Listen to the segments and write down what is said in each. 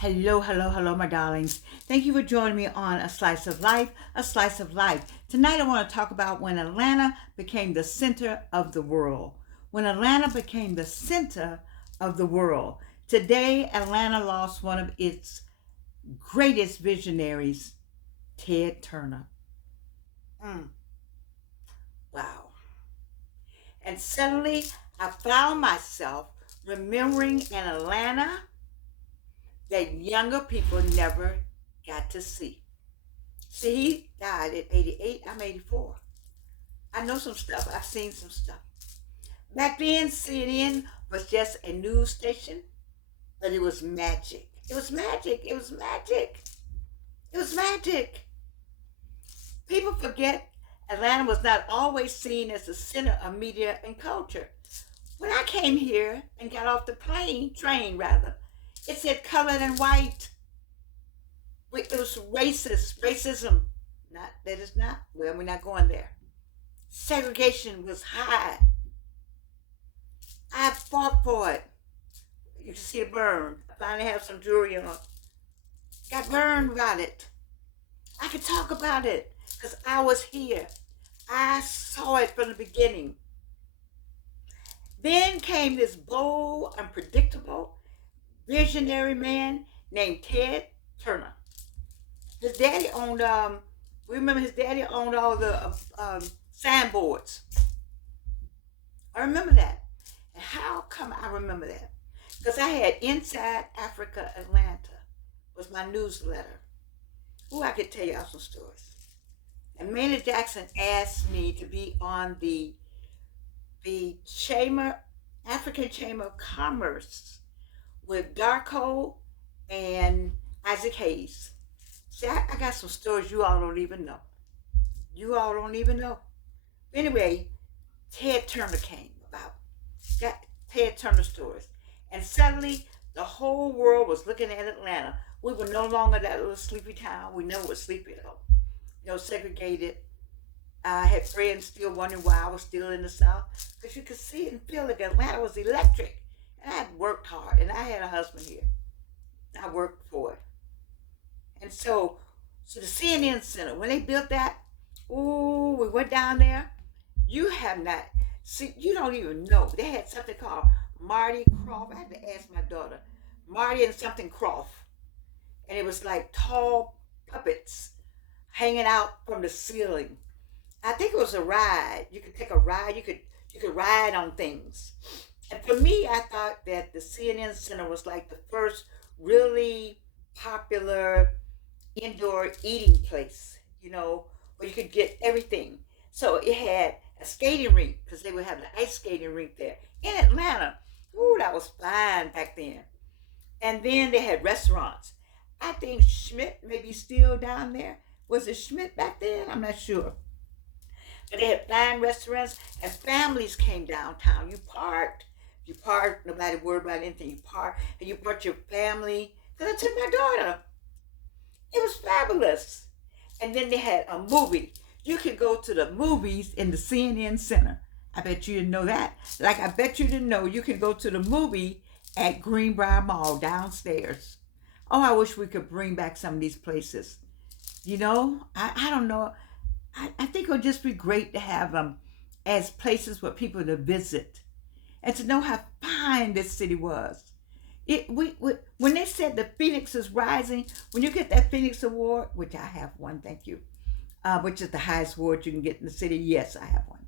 Hello, hello, hello, my darlings. Thank you for joining me on A Slice of Life, A Slice of Life. Tonight, I want to talk about when Atlanta became the center of the world. When Atlanta became the center of the world. Today, Atlanta lost one of its greatest visionaries, Ted Turner. Mm, wow. And suddenly, I found myself remembering in Atlanta that younger people never got to see. See, he died at 88. I'm 84. I know some stuff. I've seen some stuff. Back then, CNN was just a news station, but it was magic. It was magic. It was magic. It was magic. People forget Atlanta was not always seen as the center of media and culture. When I came here and got off the train rather, it said colored and white. It was racist, racism. Not that it's not. Well, we're not going there. Segregation was high. I fought for it. You can see it burn. I finally have some jewelry on. Got burned about it. I could talk about it because I was here. I saw it from the beginning. Then came this bold, unpredictable, visionary man named Ted Turner. His daddy owned, we remember his daddy owned all the signboards. I remember that. And how come I remember that? Because I had Inside Africa Atlanta was my newsletter. Ooh, I could tell y'all some stories. And Maynard Jackson asked me to be on the African Chamber of Commerce with Darko and Isaac Hayes. See, I got some stories you all don't even know. You all don't even know. Anyway, Ted Turner came about. Got Ted Turner stories. And suddenly, the whole world was looking at Atlanta. We were no longer that little sleepy town. We never was sleepy though. Segregated. I had friends still wondering why I was still in the South. Because you could see and feel like Atlanta was electric. And I had worked hard. And I had a husband here. I worked for it. And so the CNN Center, when they built that, ooh, we went down there. You have not, see, you don't even know. They had something called Marty Krofft. I had to ask my daughter. Marty and something Krofft. And it was like tall puppets hanging out from the ceiling. I think it was a ride. You could take a ride. You could ride on things. And for me, I thought that the CNN Center was like the first really popular indoor eating place, where you could get everything. So it had a skating rink because they would have the ice skating rink there in Atlanta. Ooh, that was fine back then. And then they had restaurants. I think Schmidt may be still down there. Was it Schmidt back then? I'm not sure. But they had fine restaurants and families came downtown. You parked, nobody worried about anything. You parked and you brought your family. Because I took my daughter. It was fabulous. And then they had a movie. You could go to the movies in the CNN Center. I bet you didn't know that. Like I bet you didn't know you could go to the movie at Greenbrier Mall downstairs. Oh, I wish we could bring back some of these places. I don't know. I think it would just be great to have them as places for people to visit and to know how fine this city was. When they said the Phoenix is rising, when you get that Phoenix Award, which I have one, thank you, which is the highest award you can get in the city. Yes, I have one.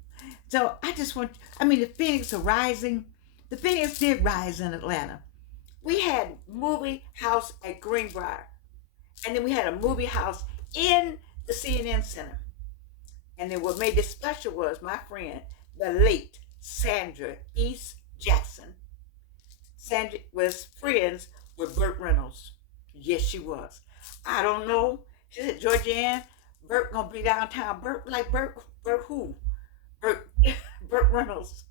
So the Phoenix are rising. The Phoenix did rise in Atlanta. We had movie house at Greenbrier, and then we had a movie house in the CNN Center. And then what made this special was my friend, the late Sandra East Jackson. Sandra was friends with Burt Reynolds. Yes, she was. I don't know. She said, Georgianne, Burt gonna be downtown. Burt who? Burt, Burt Reynolds.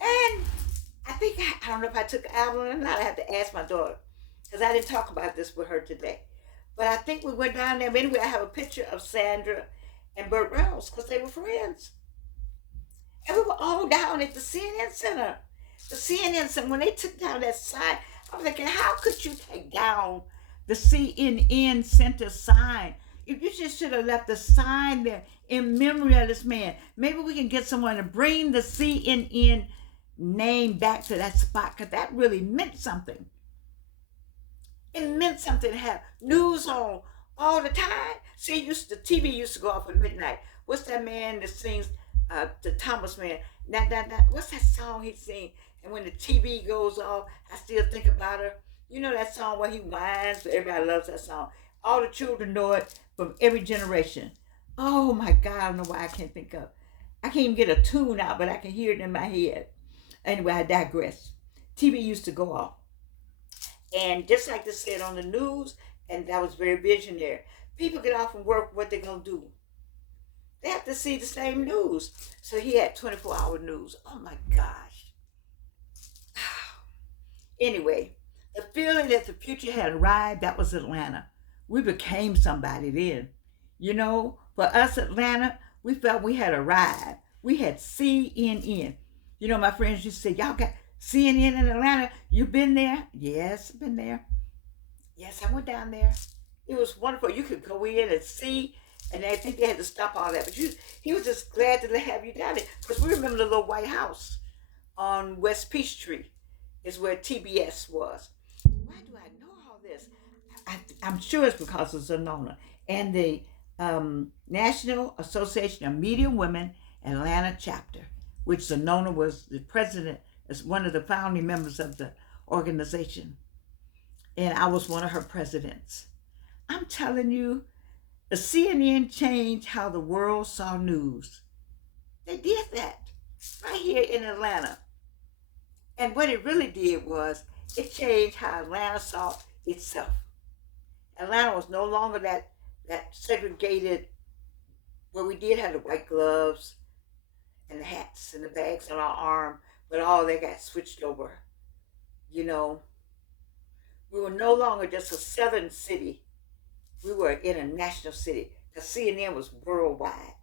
And I don't know if I took Avalon or not. I have to ask my daughter because I didn't talk about this with her today. But I think we went down there. But anyway, I have a picture of Sandra and Burt Reynolds because they were friends. And we were all down at the CNN Center. The CNN Center, when they took down that sign, I was thinking, how could you take down The CNN sent a sign. If you just should have left a sign there in memory of this man, maybe we can get someone to bring the CNN name back to that spot because that really meant something. It meant something to have news on all the time. See, the TV used to go off at midnight. What's that man that sings, the Thomas man? What's that song he sings? And when the TV goes off, I still think about her. You know that song where he whines? Everybody loves that song. All the children know it from every generation. Oh my God, I don't know why I can't think of. I can't even get a tune out, but I can hear it in my head. Anyway, I digress. TV used to go off. And just like they said on the news, and that was very visionary. People get off from work, what they gonna do? They have to see the same news. So he had 24-hour news. Oh my gosh. Anyway, the feeling that the future had arrived, that was Atlanta. We became somebody then. You know, for us, Atlanta, we felt we had arrived. We had CNN. You know, my friends used to say, y'all got CNN in Atlanta. You been there? Yes, I've been there. Yes, I went down there. It was wonderful. You could go in and see, and I think they had to stop all that. But he was just glad to have you down there. Because we remember the little White House on West Peachtree is where TBS was. Why do I know all this? I'm sure it's because of Zanona and the National Association of Media Women Atlanta chapter, which Zanona was the president, as one of the founding members of the organization. And I was one of her presidents. I'm telling you, the CNN changed how the world saw news. They did that right here in Atlanta. And what it really did was it changed how Atlanta saw itself. Atlanta was no longer that segregated, where we did have the white gloves and the hats and the bags on our arm, but all they got switched over. You know, we were no longer just a southern city. We were in a national city because CNN was worldwide.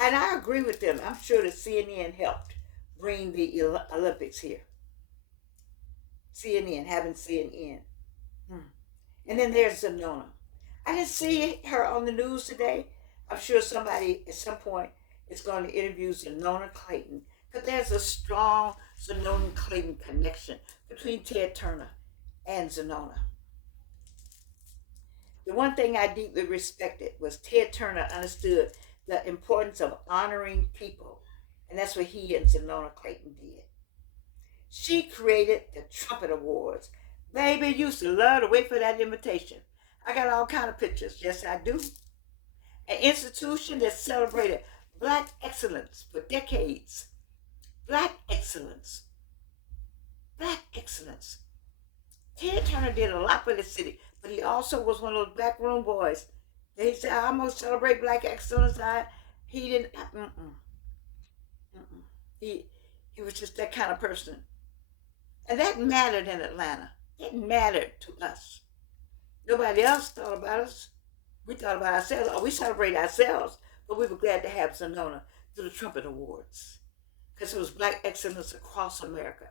And I agree with them. I'm sure that CNN helped bring the Olympics here. CNN, having CNN. And then there's Zanona. I didn't see her on the news today. I'm sure somebody at some point is going to interview Zanona Clayton, because there's a strong Zanona Clayton connection between Ted Turner and Zanona. The one thing I deeply respected was Ted Turner understood the importance of honoring people, and that's what he and Zanona Clayton did. She created the Trumpet Awards. Baby, used to love to wait for that invitation. I got all kind of pictures. Yes, I do. An institution that celebrated Black excellence for decades. Black excellence. Black excellence. Ted Turner did a lot for the city, but he also was one of those backroom boys. He said, I'm going to celebrate Black excellence. He didn't. He was just that kind of person. And that mattered in Atlanta. It mattered to us. Nobody else thought about us. We thought about ourselves. Oh, we celebrate ourselves, but we were glad to have Zanona through the Trumpet Awards, because it was Black excellence across America.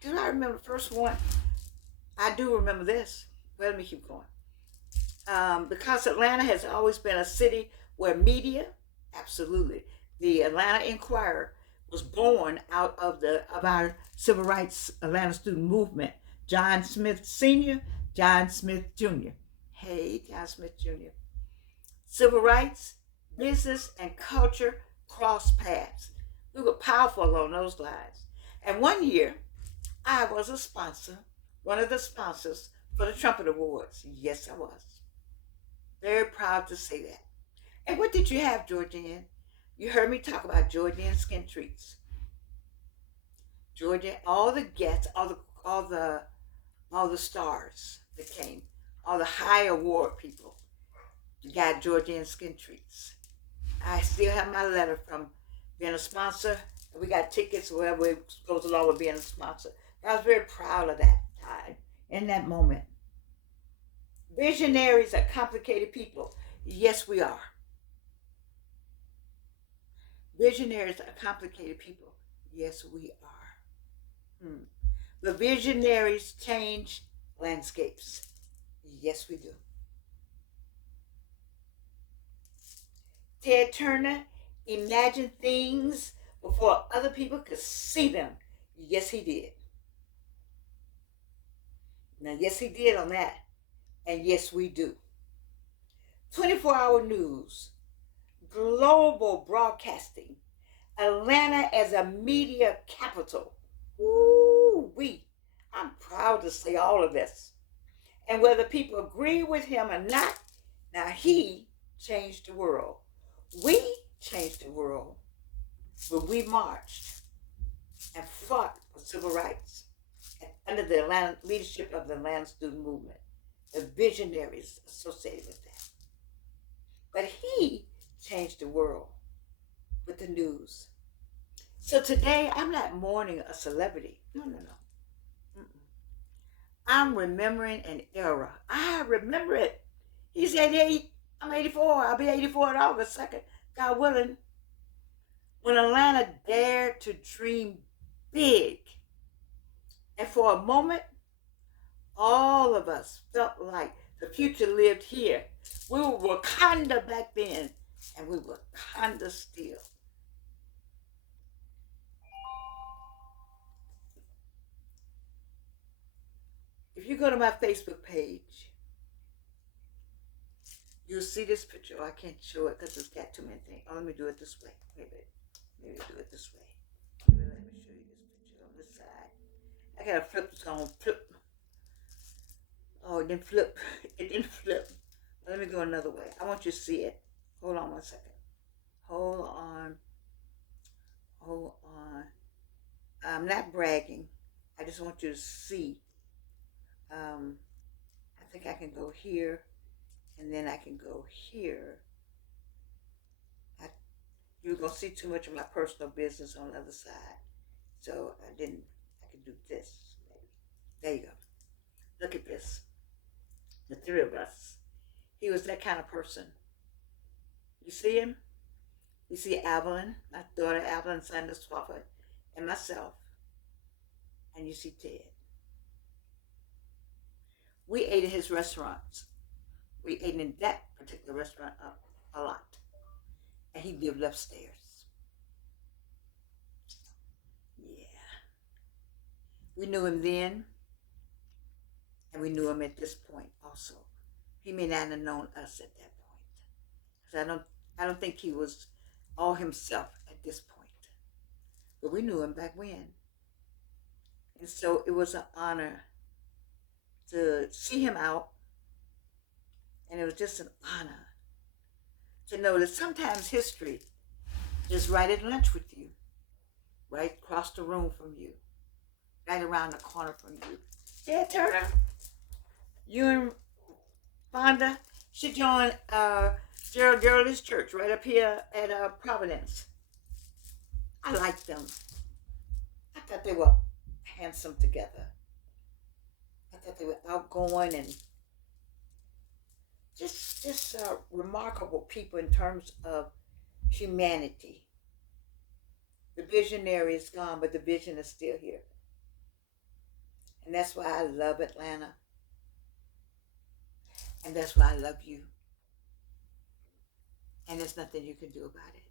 Do I remember the first one? I do remember this. Well, let me keep going. Because Atlanta has always been a city where media, absolutely. The Atlanta Inquirer was born out of our civil rights Atlanta student movement. John Smith Sr., John Smith Jr. Hey, John Smith Jr. Civil rights, business, and culture crossed paths. We were powerful along those lines. And one year, I was a sponsor, one of the sponsors for the Trumpet Awards. Yes, I was. Very proud to say that. And what did you have, Georgianne? You heard me talk about Georgianne Skin Treats. Georgianne, all the guests, all the stars that came, all the high award people got Georgianne Skin Treats. I still have my letter from being a sponsor. We got tickets, whatever it goes along with being a sponsor. I was very proud of that time, in that moment. Visionaries are complicated people. Yes, we are. Visionaries are complicated people. Yes, we are. The visionaries change landscapes. Yes, we do. Ted Turner imagined things before other people could see them. Yes, he did. Now, yes, he did on that. And yes, we do. 24-hour news, global broadcasting, Atlanta as a media capital. Ooh, I'm proud to say all of this. And whether people agree with him or not, now he changed the world. We changed the world when we marched and fought for civil rights under the Atlanta leadership of the Atlanta Student Movement, the visionaries associated with that. But he changed the world with the news. So today, I'm not mourning a celebrity. No, no, no. Mm-mm. I'm remembering an era. I remember it. He's 88. I'm 84. I'll be 84 in August 2nd, God willing. When Atlanta dared to dream big. And for a moment, all of us felt like the future lived here. We were Wakanda back then, and we were Wakanda still. If you go to my Facebook page, you'll see this picture. Oh, I can't show it because it's got too many things. Oh, let me do it this way. Maybe do it this way. Maybe let me show you this picture on this side. I gotta flip this on. Flip. Oh, it didn't flip. It didn't flip. Let me go another way. I want you to see it. Hold on 1 second. Hold on. Hold on. I'm not bragging. I just want you to see. I think I can go here, and then I can go here. You're gonna see too much of my personal business on the other side, so I didn't. I can do this. Maybe. There you go. Look at this. The three of us. He was that kind of person. You see him? You see Evelyn, my daughter Evelyn, Sandra Swafford, and myself, and you see Ted. We ate at his restaurants. We ate in that particular restaurant a lot. And he lived upstairs. Yeah. We knew him then, and we knew him at this point also. He may not have known us at that point. Because I don't think he was all himself at this point. But we knew him back when. And so it was an honor to see him out. And it was just an honor to know that sometimes history is right at lunch with you, right across the room from you, right around the corner from you. Yeah, Turner, you and Fonda should join Gerald Gurley's church right up here at Providence. I liked them. I thought they were handsome together. I thought they were outgoing and just remarkable people in terms of humanity. The visionary is gone, but the vision is still here. And that's why I love Atlanta. And that's why I love you. And there's nothing you can do about it.